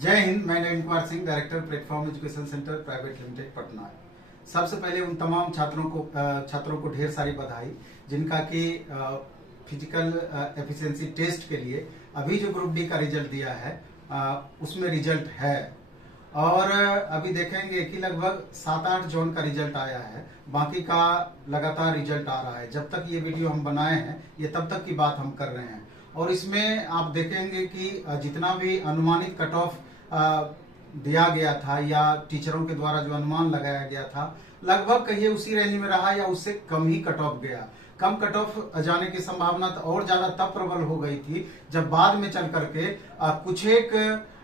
जय हिंद। मैं Naveen Kumar Singh, director platform education centre private limited Patna. सबसे पहले उन तमाम छात्रों को ढेर सारी बधाई जिनका कि फिजिकल एफिशिएंसी टेस्ट के लिए अभी जो ग्रुप डी का रिजल्ट दिया है उसमें रिजल्ट है। और अभी देखेंगे कि लगभग 7-8 जोन का रिजल्ट आया है, बाकी का लगातार रिजल्ट आ रहा है। जब तक ये वीडियो हम बनाए हैं ये तब तक की बात हम कर रहे हैं। और इसमें आप देखेंगे कि जितना भी अनुमानित कट ऑफ दिया गया था या टीचरों के द्वारा जो अनुमान लगाया गया था, लगभग कहिए उसी रेंज में रहा या उससे कम ही कट ऑफ गया। कम कट ऑफ जाने की संभावना तो और ज्यादा तब प्रबल हो गई थी जब बाद में चल करके कुछ एक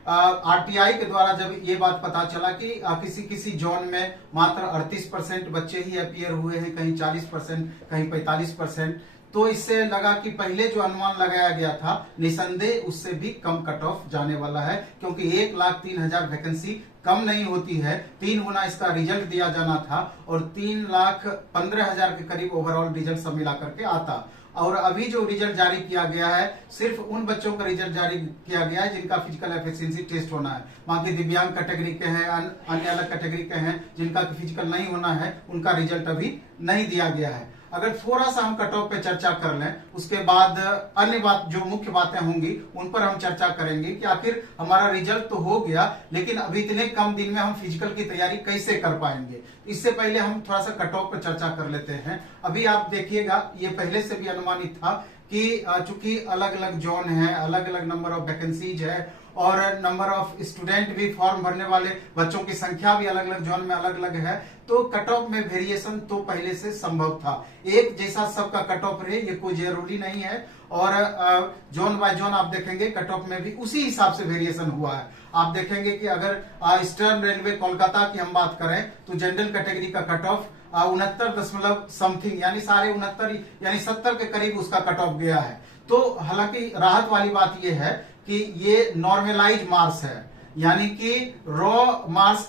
आरटीआई के द्वारा जब ये बात पता चला कि किसी किसी जोन में मात्र 38% बच्चे ही अपीयर हुए हैं, कहीं 40%, कहीं 45%। तो इससे लगा कि पहले जो अनुमान लगाया गया था निसंदेह उससे भी कम कट ऑफ जाने वाला है, क्योंकि 1,03,000 वैकेंसी कम नहीं होती है। 3 गुना इसका रिजल्ट दिया जाना था और 3,15,000 के करीब ओवरऑल रिजल्ट सब मिला करके आता। और अभी जो रिजल्ट जारी किया गया है सिर्फ उन बच्चों का रिजल्ट जारी किया गया है जिनका फिजिकल एफिशिएंसी टेस्ट होना है। बाकी दिव्यांग कैटेगरी के हैं, अन्य अलग कैटेगरी के हैं जिनका फिजिकल नहीं होना है, उनका रिजल्ट अभी नहीं दिया गया है। अगर थोड़ा सा हम कट ऑफ पे चर्चा कर लें, उसके बाद अन्य बात जो मुख्य बातें होंगी उन पर हम चर्चा करेंगे कि आखिर हमारा रिजल्ट तो हो गया, लेकिन अभी इतने कम दिन में हम फिजिकल की तैयारी कैसे कर पाएंगे। इससे पहले हम थोड़ा सा कट ऑफ पे चर्चा कर लेते हैं। अभी आप देखिएगा, ये पहले से भी अनुमानित था कि चूंकि अलग अलग जोन है, अलग अलग नंबर ऑफ वैकेंसीज है और नंबर ऑफ स्टूडेंट भी, फॉर्म भरने वाले बच्चों की संख्या भी अलग अलग जोन में अलग अलग है, तो कट ऑफ में वेरिएशन तो पहले से संभव था। एक जैसा सबका कट ऑफ रहे ये कोई जरूरी नहीं है। और जोन बाय जोन आप देखेंगे कट ऑफ में भी उसी हिसाब से वेरिएशन हुआ है। आप देखेंगे कि अगर ईस्टर्न रेलवे कोलकाता की हम बात करें तो जनरल कैटेगरी का कट ऑफ 69 समथिंग यानी 69.5 यानी 70 के करीब उसका कट ऑफ गया है। तो हालांकि राहत वाली बात यह है कि ये नॉर्मलाइज मार्क्स है, यानी कि रॉ मार्क्स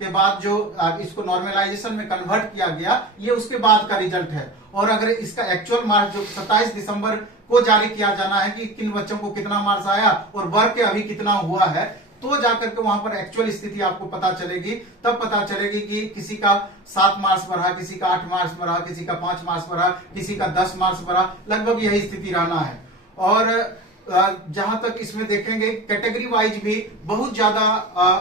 के बाद जो इसको नॉर्मलाइजेशन में कन्वर्ट किया गया, ये उसके बाद का रिजल्ट है। और अगर इसका एक्चुअल मार्क्स जो 27 दिसंबर को जारी किया जाना है कि किन बच्चों को कितना मार्क्स आया और वर्ग के अभी कितना हुआ है, तो जाकर के वहां पर एक्चुअल स्थिति आपको पता चलेगी। तब पता चलेगी कि किसी का 7 मार्क्स बढ़ा, किसी का 8 मार्क्स बढ़ा, किसी का 5 मार्क्स बढ़ा, किसी का 10 मार्क्स बढ़ा, लगभग यही स्थिति रहना है। और जहां तक इसमें देखेंगे कैटेगरी वाइज भी बहुत ज्यादा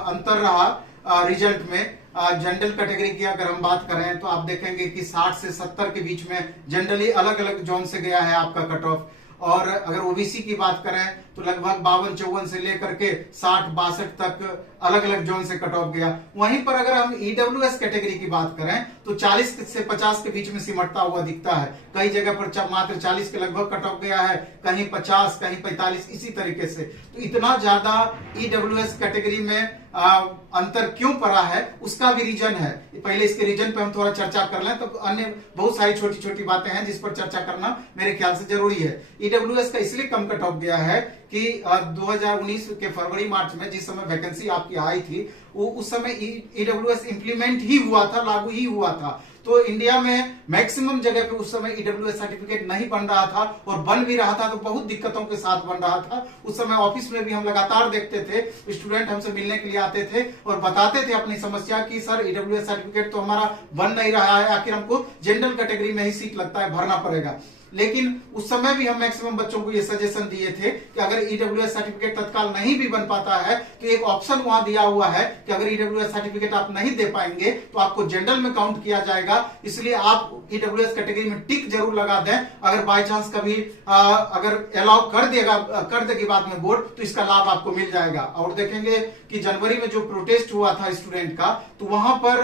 अंतर रहा रिजल्ट में। जनरल कैटेगरी की अगर हम बात करें तो आप देखेंगे कि 60 से 70 के बीच में जनरली अलग अलग जोन से गया है आपका कट ऑफ। और अगर ओबीसी की बात करें तो लगभग 52-54 से लेकर के 60-62 तक अलग अलग जोन से कट ऑफ गया। वहीं पर अगर हम ईडब्ल्यूएस कैटेगरी की बात करें तो 40 से 50 के बीच में सिमटता हुआ दिखता है। कई जगह पर मात्र 40 के लगभग कट ऑफ गया है, कहीं 50, कहीं 45, इसी तरीके से। तो इतना ज्यादा ईडब्ल्यूएस कैटेगरी में अंतर क्यों पड़ा है उसका भी रीजन है। पहले इसके रीजन पे हम थोड़ा चर्चा कर लें, तो अन्य बहुत सारी छोटी छोटी बातें हैं जिस पर चर्चा करना मेरे ख्याल से जरूरी है। ईडब्ल्यूएस का इसलिए कम कट ऑफ गया है कि 2019 के फरवरी मार्च में जिस समय वैकेंसी आपकी आई थी, वो उस समय ईडब्ल्यूएस इंप्लीमेंट ही हुआ था, लागू ही हुआ था। तो इंडिया में मैक्सिमम जगह पे उस समय ईडब्ल्यूएस सर्टिफिकेट नहीं बन रहा था, और बन भी रहा था तो बहुत दिक्कतों के साथ बन रहा था। उस समय ऑफिस में भी हम लगातार देखते थे, स्टूडेंट हमसे मिलने के लिए आते थे और बताते थे अपनी समस्या कि सर ईडब्ल्यूएस सर्टिफिकेट तो हमारा बन नहीं रहा है, आखिर हमको जनरल कैटेगरी में ही सीट लगता है, भरना पड़ेगा। लेकिन उस समय भी हम मैक्सिमम बच्चों को ये सजेशन दिए थे कि अगर ईडब्ल्यूएस सर्टिफिकेट तत्काल नहीं भी बन पाता है तो एक ऑप्शन वहां दिया हुआ है कि अगर ईडब्ल्यूएस सर्टिफिकेट आप नहीं दे पाएंगे तो आपको जनरल में काउंट किया जाएगा। इसलिए आप ईडब्ल्यूएस कैटेगरी में टिक जरूर लगा दें। अगर बाय चांस कभी अगर अलाउ कर देगी बाद में बोर्ड, तो इसका लाभ आपको मिल जाएगा। और देखेंगे कि जनवरी में जो प्रोटेस्ट हुआ था स्टूडेंट का, तो वहां पर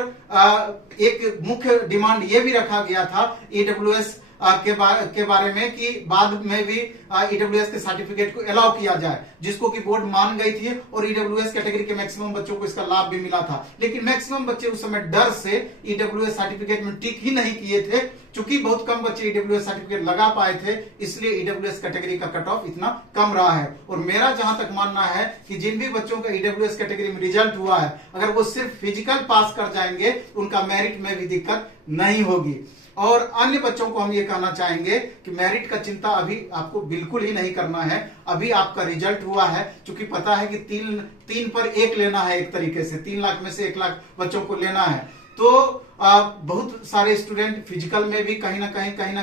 एक मुख्य डिमांड ये भी रखा गया था ईडब्ल्यूएस के बारे में कि बाद में भी ईडब्ल्यूएस के सर्टिफिकेट को अलाउ किया जाए, जिसको कि बोर्ड मान गई थी और ईडब्ल्यूएस कैटेगरी के मैक्सिमम बच्चों को इसका लाभ भी मिला था। लेकिन मैक्सिमम बच्चे उस समय डर से ईडब्ल्यूएस सर्टिफिकेट में टिक ही नहीं किए थे। चूंकि बहुत कम बच्चे ईडब्ल्यूएस सर्टिफिकेट लगा पाए थे, इसलिए ईडब्ल्यूएस कैटेगरी का कट ऑफ इतना कम रहा है। और मेरा जहां तक मानना है कि जिन भी बच्चों का ईडब्ल्यूएस कैटेगरी में रिजल्ट हुआ है, अगर वो सिर्फ फिजिकल पास कर जाएंगे तो उनका मेरिट में भी दिक्कत नहीं होगी। और अन्य बच्चों को हम ये कहना चाहेंगे कि मेरिट का चिंता अभी आपको बिल्कुल ही नहीं करना है। अभी आपका रिजल्ट हुआ है, क्योंकि पता है कि तीन पर एक लेना है, एक तरीके से 3 लाख में से 1 लाख बच्चों को लेना है। तो बहुत सारे स्टूडेंट फिजिकल में भी कहीं ना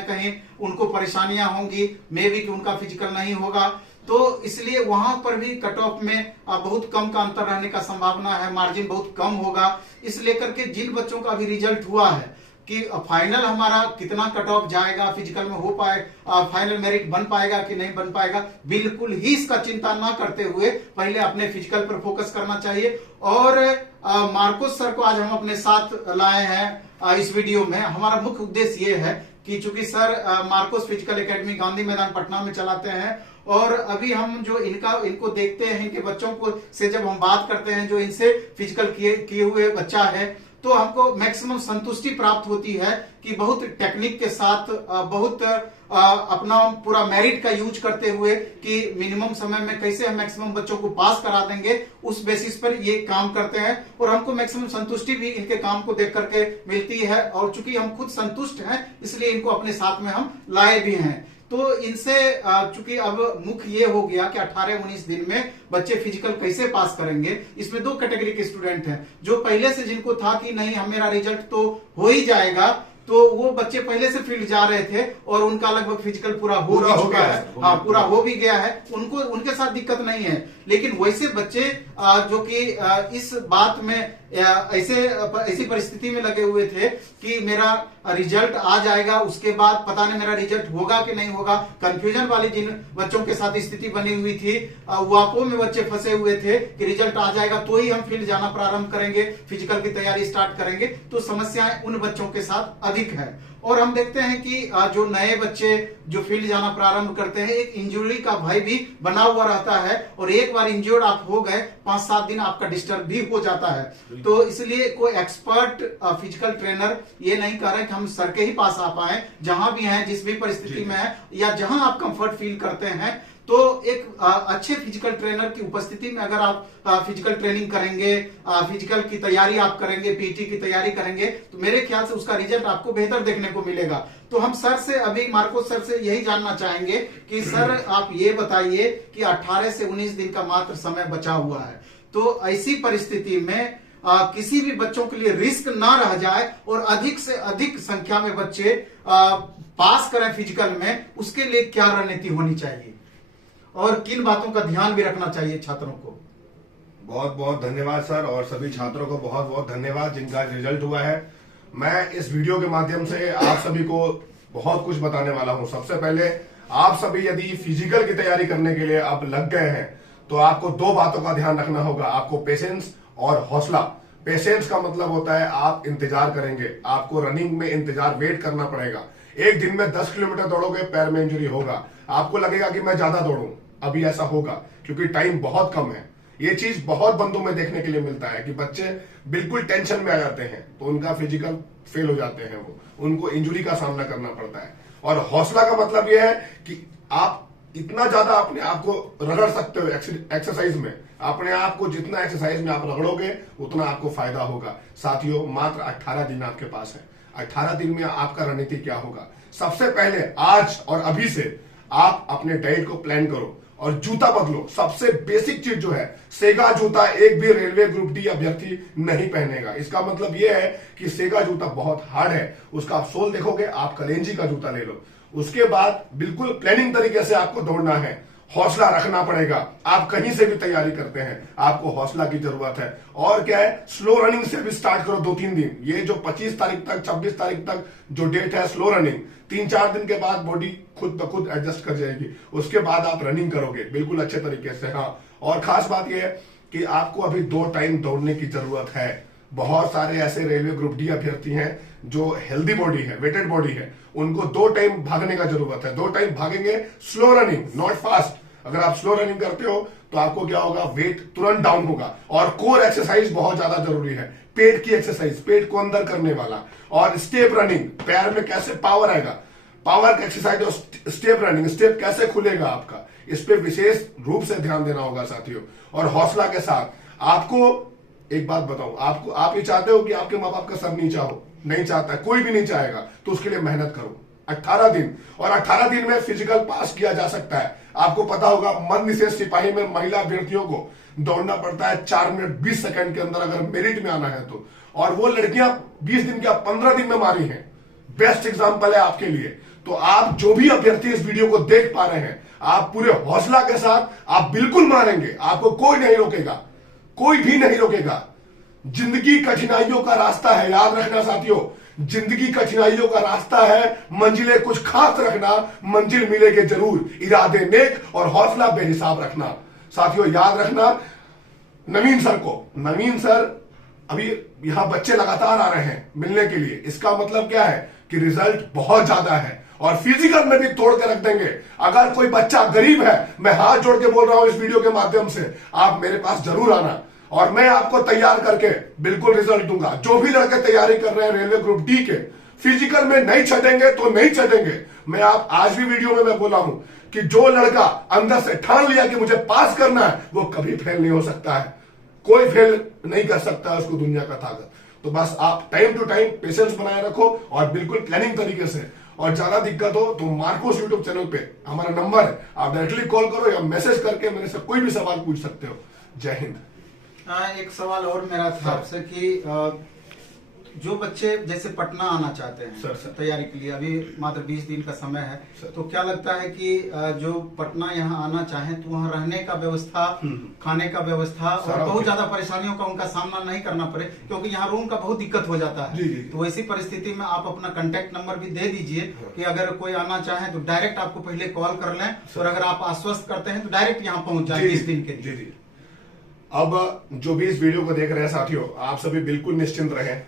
कहीं उनको परेशानियां होंगी, मे भी कि उनका फिजिकल नहीं होगा, तो इसलिए वहां पर भी कट ऑफ में बहुत कम का अंतर रहने का संभावना है, मार्जिन बहुत कम होगा। इस लेकर के जिन बच्चों का अभी रिजल्ट हुआ है कि फाइनल हमारा कितना कट ऑफ जाएगा, फिजिकल में हो पाए, फाइनल मेरिट बन पाएगा कि नहीं बन पाएगा, बिल्कुल ही इसका चिंता ना करते हुए पहले अपने फिजिकल पर फोकस करना चाहिए। और मार्कोस सर को आज हम अपने साथ लाए हैं इस वीडियो में। हमारा मुख्य उद्देश्य ये है कि चूंकि sir Marcos physical academy Gandhi मैदान पटना में चलाते हैं, और अभी हम जो इनको देखते हैं कि बच्चों को से जब हम बात करते हैं, जो इनसे फिजिकल किए हुए बच्चा है, तो हमको मैक्सिमम संतुष्टि प्राप्त होती है कि बहुत टेक्निक के साथ बहुत अपना पूरा मेरिट का यूज करते हुए कि मिनिमम समय में कैसे हम मैक्सिमम बच्चों को पास करा देंगे, उस बेसिस पर ये काम करते हैं। और हमको मैक्सिमम संतुष्टि भी इनके काम को देख करके मिलती है, और चूंकि हम खुद संतुष्ट हैं इसलिए इनको अपने साथ में हम लाए भी हैं। तो इनसे चूंकि अब मुख्य ये हो गया कि 18-19 दिन में बच्चे फिजिकल कैसे पास करेंगे। इसमें 2 कैटेगरी के स्टूडेंट हैं, जो पहले से जिनको था कि नहीं मेरा रिजल्ट तो हो ही जाएगा, तो वो बच्चे पहले से फील्ड जा रहे थे और उनका लगभग फिजिकल पूरा हो चुका है, हाँ पूरा हो भी गया है, उनके साथ दिक्कत नहीं है। लेकिन वैसे बच्चे जो कि इस बात में ऐसी परिस्थिति में लगे हुए थे कि मेरा रिजल्ट आ जाएगा, उसके बाद पता नहीं मेरा रिजल्ट होगा कि नहीं होगा, कंफ्यूजन वाली जिन बच्चों के साथ स्थिति बनी हुई थी, वापो में बच्चे फंसे हुए थे कि रिजल्ट आ जाएगा तो ही हम फील्ड जाना प्रारंभ करेंगे, फिजिकल की तैयारी स्टार्ट करेंगे। तो समस्याएं उन बच्चों के साथ अधिक है। और हम देखते हैं कि जो नए बच्चे जो फील्ड जाना प्रारंभ करते हैं, एक इंजरी का भय भी बना हुआ रहता है, और एक बार इंजर्ड आप हो गए 5-7 दिन आपका डिस्टर्ब भी हो जाता है। तो इसलिए कोई एक्सपर्ट फिजिकल ट्रेनर ये नहीं कह रहे कि हम सर के ही पास आ पाए, जहां भी हैं जिस भी परिस्थिति में है या जहां आप कंफर्ट फील करते हैं, तो एक अच्छे फिजिकल ट्रेनर की उपस्थिति में अगर आप फिजिकल ट्रेनिंग करेंगे, फिजिकल की तैयारी आप करेंगे, पीटी की तैयारी करेंगे, तो मेरे ख्याल से उसका रिजल्ट आपको बेहतर देखने को मिलेगा। तो हम सर से अभी मार्कोस सर से यही जानना चाहेंगे कि सर आप ये बताइए कि 18 से 19 दिन का मात्र समय बचा हुआ है, तो ऐसी परिस्थिति में किसी भी बच्चों के लिए रिस्क ना रह जाए और अधिक से अधिक संख्या में बच्चे पास करें फिजिकल में, उसके लिए क्या रणनीति होनी चाहिए और किन बातों का ध्यान भी रखना चाहिए छात्रों को? बहुत बहुत धन्यवाद सर, और सभी छात्रों को बहुत बहुत धन्यवाद जिनका रिजल्ट हुआ है। मैं इस वीडियो के माध्यम से आप सभी को बहुत कुछ बताने वाला हूं। सबसे पहले आप सभी यदि फिजिकल की तैयारी करने के लिए अब लग गए हैं, तो आपको 2 बातों का ध्यान रखना होगा। आपको पेशेंस और हौसला। पेशेंस का मतलब होता है आप इंतजार करेंगे, आपको रनिंग में इंतजार वेट करना पड़ेगा। एक दिन में 10 किलोमीटर दौड़ोगे, पैर में इंजरी होगा, आपको लगेगा कि मैं ज्यादा दौड़ूं, अभी ऐसा होगा क्योंकि टाइम बहुत कम है। ये चीज बहुत बंदों में देखने के लिए मिलता है कि बच्चे बिल्कुल टेंशन में आ जाते हैं तो उनका फिजिकल फेल हो जाते हैं, उनको इंजरी का सामना करना पड़ता है। और हौसला का मतलब यह है कि आप इतना ज्यादा अपने आप को रगड़ सकते हो एक्सरसाइज में, अपने आप को जितना एक्सरसाइज में आप रगड़ोगे उतना आपको फायदा होगा। साथियों, मात्र 18 दिन आपके पास है। 18 दिन में आपका रणनीति क्या होगा? सबसे पहले आज और अभी से आप अपने डाइट को प्लान करो और जूता बदलो। सबसे बेसिक चीज जो है, सेगा जूता एक भी रेलवे ग्रुप डी अभ्यर्थी नहीं पहनेगा। इसका मतलब यह है कि सेगा जूता बहुत हार्ड है, उसका आप सोल देखोगे, आप कलेंजी का जूता ले लो। उसके बाद बिल्कुल प्लानिंग तरीके से आपको दौड़ना है, हौसला रखना पड़ेगा। आप कहीं से भी तैयारी करते हैं, आपको हौसला की जरूरत है। और क्या है, स्लो रनिंग से भी स्टार्ट करो 2-3 दिन। ये जो 25 तारीख तक 26 तारीख तक जो डेट है स्लो रनिंग, 3-4 दिन के बाद बॉडी खुद ब खुद एडजस्ट कर जाएगी। उसके बाद आप रनिंग करोगे बिल्कुल अच्छे तरीके से। हाँ, और खास बात यह है कि आपको अभी 2 टाइम दौड़ने की जरूरत है। बहुत सारे ऐसे रेलवे ग्रुप डी अभ्यर्थी हैं जो हेल्दी बॉडी है, वेटेड बॉडी है, उनको 2 टाइम भागने का जरूरत है। 2 टाइम भागेंगे, स्लो रनिंग, नॉट फास्ट। अगर आप स्लो रनिंग करते हो तो आपको क्या होगा, वेट तुरंत डाउन होगा। और कोर एक्सरसाइज बहुत ज्यादा जरूरी है, पेट की एक्सरसाइज, पेट को अंदर करने वाला। और स्टेप रनिंग, पैर में कैसे पावर आएगा, पावर का एक्सरसाइज और स्टेप रनिंग, स्टेप कैसे खुलेगा आपका, इस पे विशेष रूप से ध्यान देना होगा साथियों। और हौसला के साथ आपको एक बात बताऊं आपको, आप ये चाहते हो कि आपके माँ बाप का सर नीचा हो? नहीं चाहता है, कोई भी नहीं चाहेगा। तो उसके लिए मेहनत करो 18 दिन, और 18 दिन में फिजिकल पास किया जा सकता है। आपको पता होगा मध्य निषेध सिपाही में महिला अभ्यर्थियों को दौड़ना पड़ता है 4 मिनट 20 सेकंड के अंदर अगर मेरिट में आना है तो, और वो लड़कियां 20 दिन क्या 15 दिन में मारी हैं। बेस्ट एग्जाम्पल है आपके लिए। तो आप जो भी अभ्यर्थी इस वीडियो को देख पा रहे हैं, आप पूरे हौसला के साथ आप बिल्कुल मारेंगे, आपको कोई नहीं रोकेगा, कोई भी नहीं रोकेगा। जिंदगी कठिनाइयों का रास्ता है, याद रखना साथियों, जिंदगी कठिनाइयों का रास्ता है। मंजिलें कुछ खास रखना, मंजिल मिलेगी जरूर। इरादे नेक और हौसला बेहिसाब रखना। साथियों याद रखना, नवीन सर अभी यहां बच्चे लगातार आ रहे हैं मिलने के लिए। इसका मतलब क्या है कि रिजल्ट बहुत ज्यादा है, और फिजिकल में भी तोड़ के रख देंगे। अगर कोई बच्चा गरीब है, मैं हाथ जोड़ के बोल रहा हूं इस वीडियो के माध्यम से, आप मेरे पास जरूर आना, और मैं आपको तैयार करके बिल्कुल रिजल्ट दूंगा। जो भी लड़के तैयारी कर रहे हैं रेलवे ग्रुप डी के, फिजिकल में नहीं छटेंगे तो नहीं छटेंगे। मैं आप आज भी वीडियो में मैं बोला हूं कि जो लड़का अंदर से ठान लिया कि मुझे पास करना है, वो कभी फेल नहीं हो सकता है। कोई फेल नहीं कर सकता है उसको दुनिया का ताकत। तो बस आप टाइम टू टाइम पेशेंस बनाए रखो, और बिल्कुल प्लानिंग तरीके से। और ज्यादा दिक्कत हो तो मार्कोस यूट्यूब चैनल पे हमारा नंबर है, आप डायरेक्टली कॉल करो या मैसेज करके मेरे से कोई भी सवाल पूछ सकते हो। जय हिंद। एक सवाल और मेरा था आपसे कि जो बच्चे जैसे पटना आना चाहते हैं सर तैयारी के लिए, अभी मात्र 20 दिन का समय है, तो क्या लगता है कि जो पटना यहाँ आना चाहें तो वहाँ रहने का व्यवस्था, खाने का व्यवस्था और बहुत ज्यादा परेशानियों का उनका सामना नहीं करना पड़े, क्योंकि यहाँ रूम का बहुत दिक्कत हो जाता है। तो वैसी परिस्थिति में आप अपना कांटेक्ट नंबर भी दे दीजिए कि अगर कोई आना चाहे तो डायरेक्ट आपको पहले कॉल कर लें, और अगर आप आश्वस्त करते हैं तो डायरेक्ट यहाँ पहुंच जाए 20 दिन के लिए। अब जो भी इस वीडियो को देख रहे हैं साथियों, आप सभी बिल्कुल निश्चिंत रहें।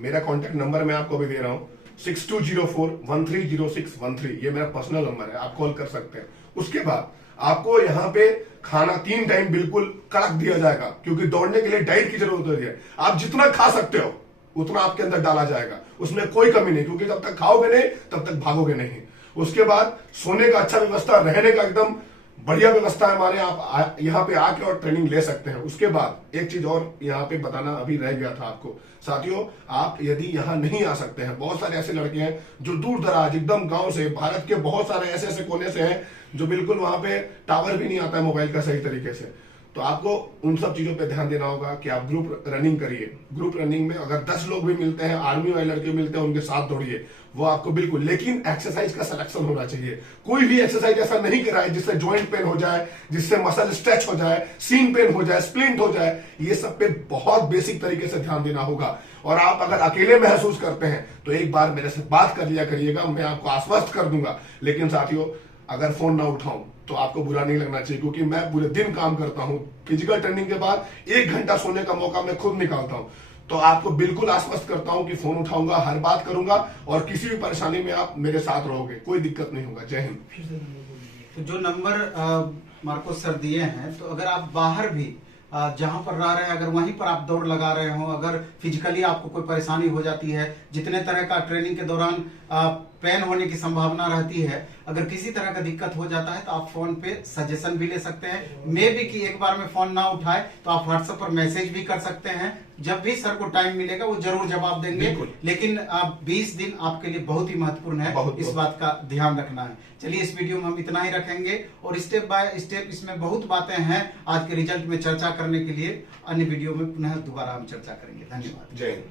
मेरा कांटेक्ट नंबर मैं आपको भी दे रहा हूं, 6204130613। ये मेरा पर्सनल नंबर है, आप कॉल कर सकते हैं। उसके बाद आपको यहाँ पे खाना 3 टाइम बिल्कुल कड़क दिया जाएगा, क्योंकि दौड़ने के लिए डाइट की जरूरत होती है। आप जितना खा सकते हो उतना आपके अंदर डाला जाएगा, उसमें कोई कमी नहीं, क्योंकि जब तक खाओगे नहीं तब तक भागोगे नहीं। उसके बाद सोने का अच्छा व्यवस्था, रहने का एकदम बढ़िया व्यवस्था है हमारे। आप यहाँ पे आके और ट्रेनिंग ले सकते हैं। उसके बाद एक चीज और यहाँ पे बताना अभी रह गया था आपको साथियों, आप यदि यहाँ नहीं आ सकते हैं, बहुत सारे ऐसे लड़के हैं जो दूर दराज एकदम गांव से, भारत के बहुत सारे ऐसे ऐसे कोने से हैं जो बिल्कुल वहां पे टावर भी नहीं आता है मोबाइल का सही तरीके से। तो आपको उन सब चीजों पे ध्यान देना होगा कि आप ग्रुप रनिंग करिए। ग्रुप रनिंग में अगर 10 लोग भी मिलते हैं, आर्मी वाले लड़के मिलते हैं, उनके साथ दौड़िए, वो आपको बिल्कुल। लेकिन एक्सरसाइज का सिलेक्शन होना चाहिए। कोई भी एक्सरसाइज ऐसा नहीं कराए जिससे जॉइंट पेन हो जाए, जिससे मसल स्ट्रेच हो जाए, सीम पेन हो जाए, स्प्लिंट हो जाए। ये सब पे बहुत बेसिक तरीके से ध्यान देना होगा। और आप अगर अकेले महसूस करते हैं तो एक बार मेरे से बात कर लिया करिएगा, मैं आपको आश्वस्त कर दूंगा। लेकिन साथियों अगर फोन ना उठाऊं तो आपको बुरा नहीं लगना चाहिए, क्योंकि मैं पूरे दिन काम करता हूं। फिजिकल ट्रेनिंग के बाद 1 घंटा सोने का मौका मैं खुद निकालता हूं। तो आपको बिल्कुल आश्वस्त करता हूं कि फोन उठाऊंगा, हर बात करूंगा, और किसी भी परेशानी में आप मेरे साथ रहोगे, कोई दिक्कत नहीं होगा। जय हिंद। तो जो नंबर मार्कोस सर दिए हैं, तो अगर आप बाहर भी जहां पर रह रहे हैं, अगर वहीं पर आप दौड़ लगा रहे हो, अगर फिजिकली आपको कोई परेशानी हो जाती है, जितने तरह का ट्रेनिंग के दौरान पेन होने की संभावना रहती है, अगर किसी तरह का दिक्कत हो जाता है तो आप फोन पे सजेशन भी ले सकते हैं। मे भी कि एक बार में फोन ना उठाए तो आप व्हाट्सएप पर मैसेज भी कर सकते हैं। जब भी सर को टाइम मिलेगा वो जरूर जवाब देंगे। लेकिन 20 दिन आपके लिए बहुत ही महत्वपूर्ण है, इस बात का ध्यान रखना है। चलिए इस वीडियो में हम इतना ही रखेंगे, और स्टेप बाय स्टेप इसमें बहुत बातें हैं आज के रिजल्ट में चर्चा करने के लिए। अन्य वीडियो में पुनः दोबारा हम चर्चा करेंगे। धन्यवाद। जय हिंद।